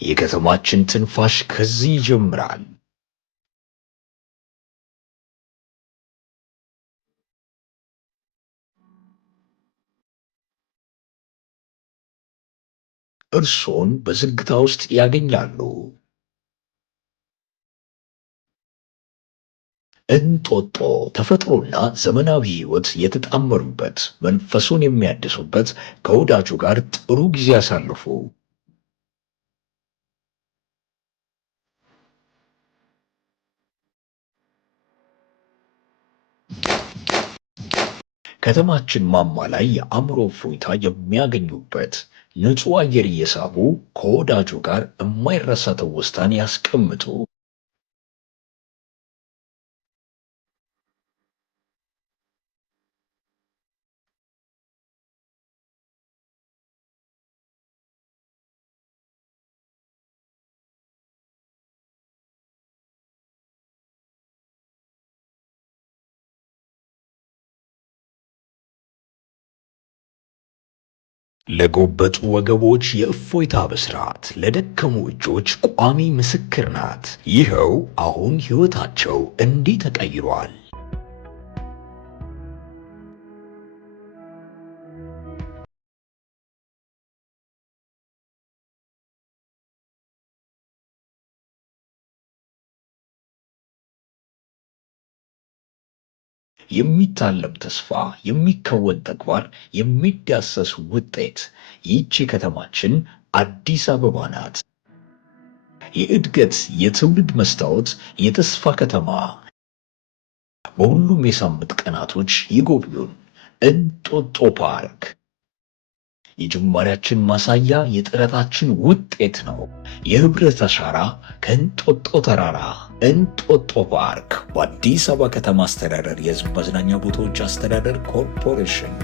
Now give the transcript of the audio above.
የከተማችን ትንፋሽ ከዚህ ይጀምራል። እርሶን በዝግታ ውስጥ ያገኛሉ። እንጦጦ ተፈጥሮና ዘመናዊ ሕይወት የተጣመሩበት፣ መንፈሱን የሚያድሱበት፣ ከወዳጁ ጋር ጥሩ ጊዜ ያሳልፉ። ከተማችን ማማ ላይ የአእምሮ እፎይታ የሚያገኙበት፣ ንጹሕ አየር እየሳቡ ከወዳጁ ጋር የማይረሳ ትውስታን ያስቀምጡ። ለጎበጡ ወገቦች የእፎይታ ብስራት፣ ለደከሙ እጆች ቋሚ ምስክር ናት። ይኸው አሁን ሕይወታቸው እንዲህ ተቀይሯል። የሚታለም ተስፋ፣ የሚከወን ተግባር፣ የሚዳሰስ ውጤት። ይህች ከተማችን አዲስ አበባ ናት። የእድገት የትውልድ መስታወት፣ የተስፋ ከተማ። በሁሉም የሳምንት ቀናቶች ይጎብኙን። እንጦጦ ፓርክ የጅማሬያችን ማሳያ፣ የጥረታችን ውጤት ነው። የህብረት አሻራ ከእንጦጦ ተራራ። እንጦጦ ፓርክ በአዲስ አበባ ከተማ አስተዳደር የህዝብ መዝናኛ ቦታዎች አስተዳደር ኮርፖሬሽን